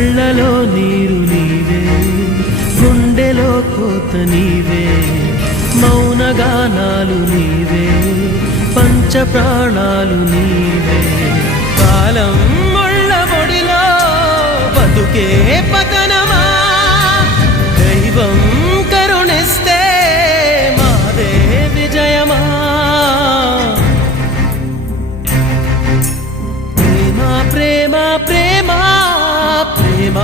కళ్ళలో నీరు నీవే, గుండెలో కోత నీవే, మౌనగానాలు నీవే, పంచ ప్రాణాలు నీవే. కాలం ముళ్ళ ముడిలో బతుకే పతనమా, దైవం కరుణిస్తే మాదే విజయమా. ప్రేమ ప్రేమ ప్రేమ ప్రేమ